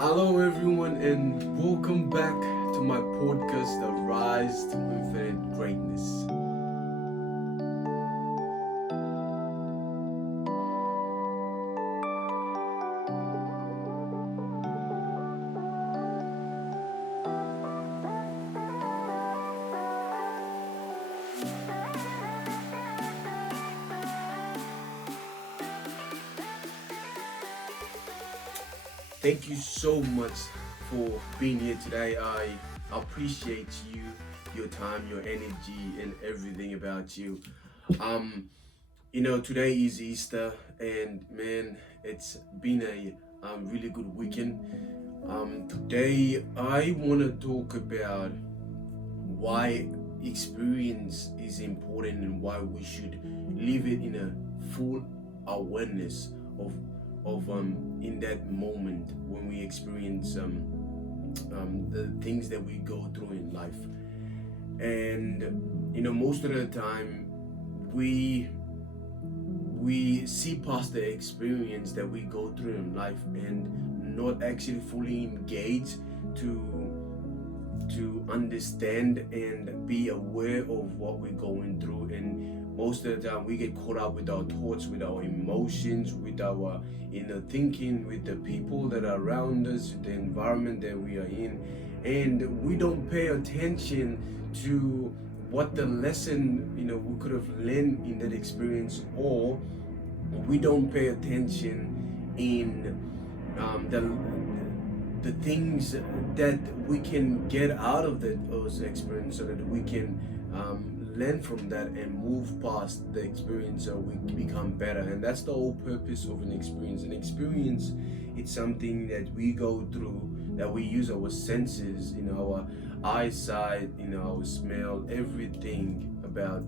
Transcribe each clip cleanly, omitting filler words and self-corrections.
Hello, everyone, and welcome back to my podcast, The Rise to Infinite Greatness. Thank you so much for being here today. I appreciate you, your time, your energy, and everything about you. Um, Today is Easter, and man, it's been a really good weekend. Today, I want to talk about why experience is important and why we should live it in a full awareness of in that moment when we experience the things that we go through in life. And most of the time we we see past the experience that we go through in life and not actually fully engage to understand and be aware of what we're going through. And most of the time we get caught up with our thoughts, with our emotions, with our thinking, with the people that are around us, the environment that we are in, and we don't pay attention to what the lesson we could have learned in that experience, or we don't pay attention in the things that we can get out of those experience, so that we can learn from that and move past the experience, so we become better. And that's the whole purpose of an experience. An experience, it's something that we go through, that we use our senses, our eyesight, our smell, everything about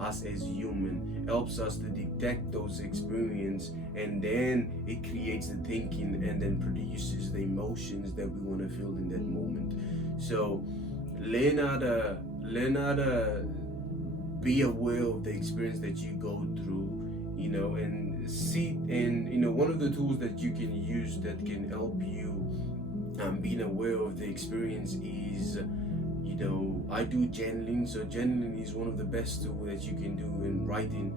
us as human helps us to detect those experience, and then it creates the thinking and then produces the emotions that we want to feel in that moment. So learn how to be aware of the experience that you go through, and see. And one of the tools that you can use that can help you being aware of the experience is, I do journaling. So journaling is one of the best tools that you can do in writing.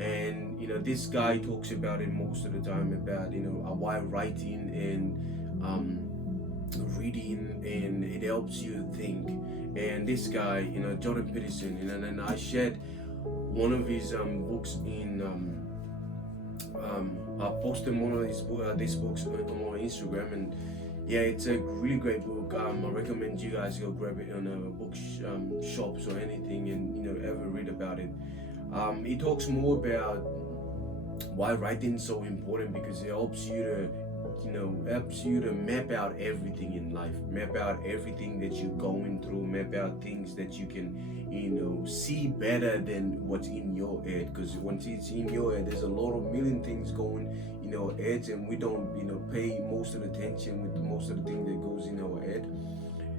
And this guy talks about it most of the time, about why writing and reading, and it helps you think. And this guy, Jordan Peterson, and I shared one of his books in I posted one of these books on my Instagram. And yeah, it's a really great book. I recommend you guys go grab it on a book shops or anything, and ever read about it. It talks more about why writing is so important, because it helps you to map out everything in life, map out everything that you're going through, map out things that you can see better than what's in your head. Because once it's in your head, there's a lot of million things going in our heads, and we don't pay most of the attention with most of the things that goes in our head.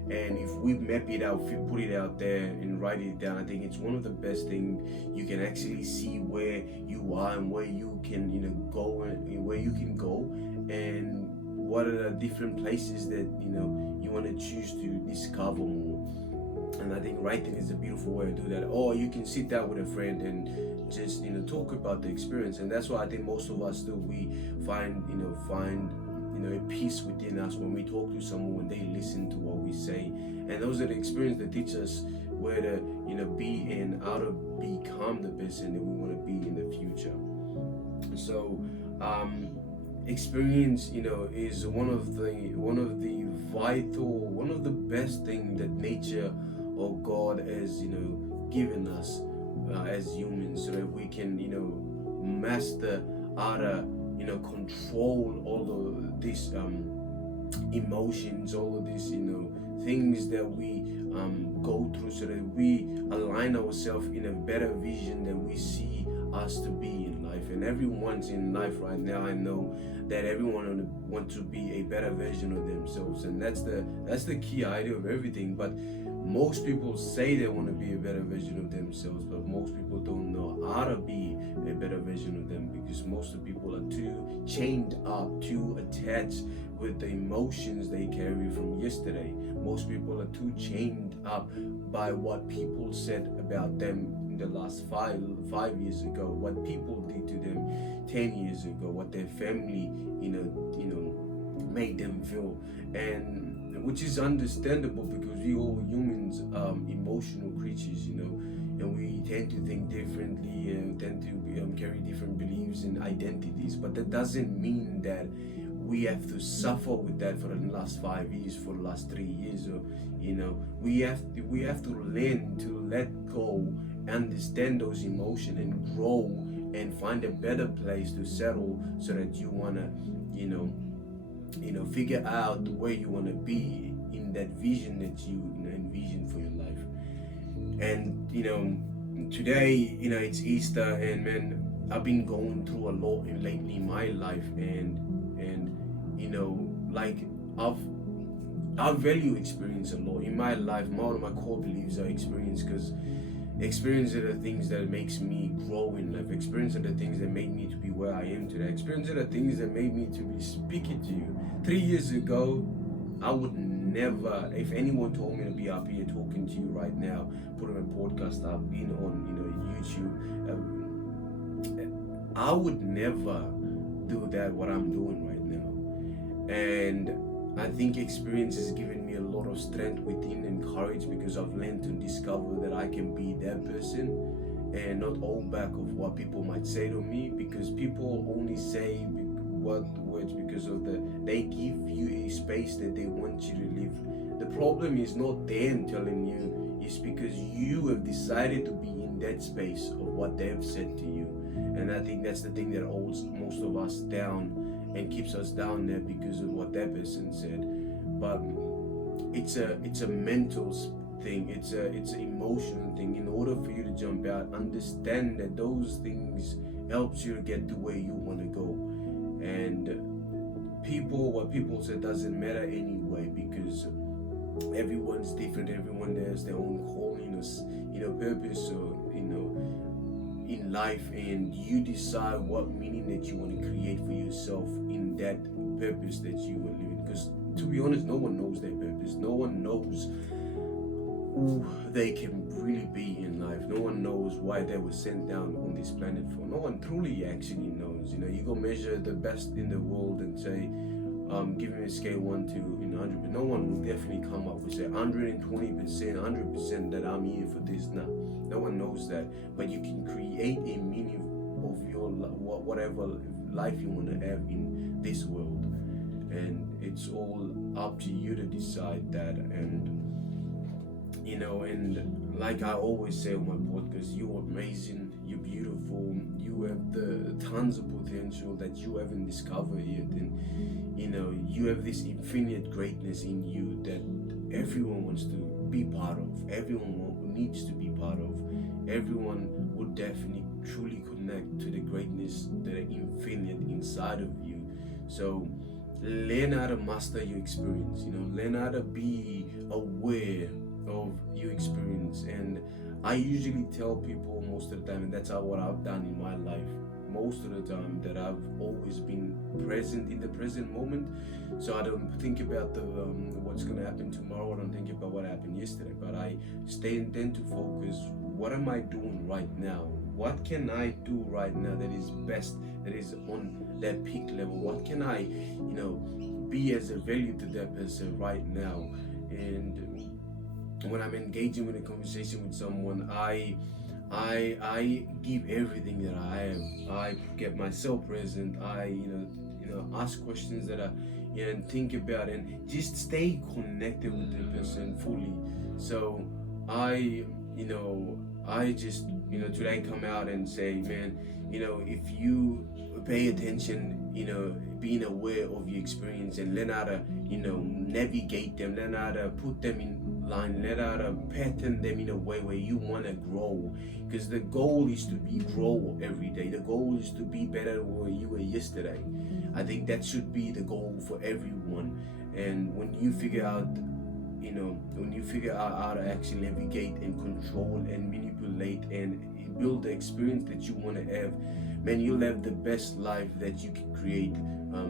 And if we map it out, if we put it out there and write it down, I think it's one of the best things. You can actually see where you are and where you can go, and where you can go, and what are the different places that you want to choose to discover more. And I think writing is a beautiful way to do that. Or you can sit down with a friend and just talk about the experience. And that's what I think most of us do. We find a peace within us when we talk to someone, when they listen to what we say. And those are the experiences that teach us where to be and how to become the person that we want to be in the future. So experience is one of the best thing that nature or God has given us as humans, so that we can master how to control all of these emotions, all of these things that we go through, so that we align ourselves in a better vision than we see us to be in life. And everyone's in life right now, I know that everyone want to be a better version of themselves, and that's the key idea of everything. But Most people say they want to be a better version of themselves, but most people don't know how to be a better version of them, because most of the people are too chained up, too attached with the emotions they carry from yesterday. Most people are too chained up by what people said about them in the last five years ago, what people did to them 10 years ago, what their family, made them feel. And which is understandable, because we all humans, emotional creatures, and we tend to think differently and tend to carry different beliefs and identities. But that doesn't mean that we have to suffer with that for the last 5 years, for the last 3 years, or we have to learn to let go, understand those emotions, and grow and find a better place to settle, so that you wanna, figure out where you want to be in that vision that you envision for your life. And today, it's Easter, and man, I've been going through a lot lately in my life, and like I've I value experience a lot in my life. One of my core beliefs are experience, because experience are the things that makes me grow in life. Experience are the things that made me to be where I am today. Experience are the things that made me to be speaking to you. 3 years ago, I would never, if anyone told me to be up here talking to you right now, putting a podcast up, being on YouTube, I would never do that what I'm doing right now. And I think experience has given me a lot of strength within and courage, because I've learned to discover that I can be that person and not hold back of what people might say to me, because people only say what words because of they give you a space that they want you to live. The problem is not them telling you, it's because you have decided to be in that space of what they've said to you. And I think that's the thing that holds most of us down and keeps us down there, because of what that person said. But it's a mental thing, it's an emotional thing. In order for you to jump out, understand that those things helps you to get to where you want to go. And what people say doesn't matter anyway, because everyone's different, everyone has their own calling, purpose, or in life, and you decide what meaning that you want to create for yourself in that purpose that you are living. Because to be honest, no one knows their purpose. No one knows who they can really be in life. No one knows why they were sent down on this planet for. No one truly actually knows. You go measure the best in the world and say, give me a scale 1 to 100, but no one will definitely come up with say 120%, 100% that I'm here for this. No one knows that. But you can create a meaning of your whatever life you want to have in this world, and it's all up to you to decide that. And and like I always say on my podcast, you're amazing, you're beautiful, you have the tons of potential that you haven't discovered yet, and you have this infinite greatness in you that everyone wants to be part of, everyone needs to be part of, everyone would definitely truly connect to the greatness that are infinite inside of you. So learn how to master your experience, learn how to be aware of your experience. And I usually tell people most of the time, and that's what I've done in my life most of the time, that I've always been present in the present moment. So I don't think about what's going to happen tomorrow. I don't think about what happened yesterday, but I tend to focus, what am I doing right now? What can I do right now that is best, that is on that peak level? What can I be as a value to that person right now? And when I'm engaging with a conversation with someone, I give everything that I am. I get myself present. I ask questions that and think about, and just stay connected with the person fully. So I just today come out and say, man, if you pay attention, being aware of your experience, and learn how to navigate them, learn how to put them in line, learn how to pattern them in a way where you want to grow. Because the goal is to grow every day. The goal is to be better than where you were yesterday. I think that should be the goal for everyone. And when you figure out when you figure out how to actually navigate and control and manipulate and build the experience that you want to have, man, you'll have the best life that you can create,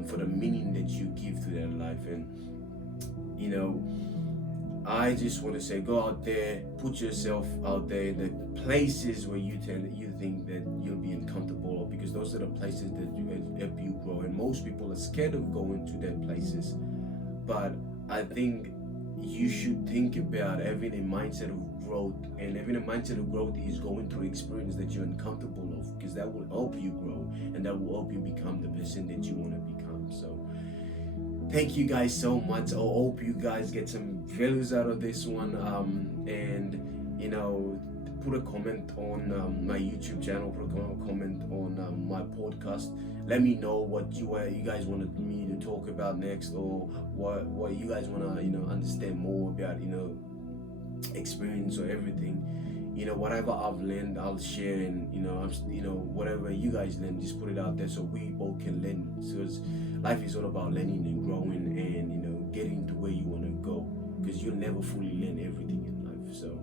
for the meaning that you give to that life. And I just want to say, go out there, put yourself out there in the places where you think that you'll be uncomfortable, because those are the places that you help you grow. And most people are scared of going to that places, but I think you should think about having a mindset of growth, and having a mindset of growth is going through experience that you're uncomfortable of, because that will help you grow and that will help you become the person that you want to become. So thank you guys so much. I hope you guys get some values out of this one, and put a comment on my YouTube channel, put a comment on my podcast. Let me know what you guys wanted me to talk about next, or what you guys want to understand more about experience or everything. Whatever I've learned, I'll share, and whatever you guys learn, just put it out there so we both can learn. Because life is all about learning and growing, and getting to where you want to go, because you'll never fully learn everything in life. So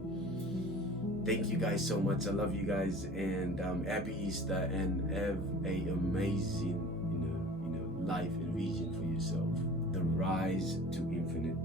thank you guys so much. I love you guys, and happy Easter, and have a amazing life and vision for yourself. The rise to infinite.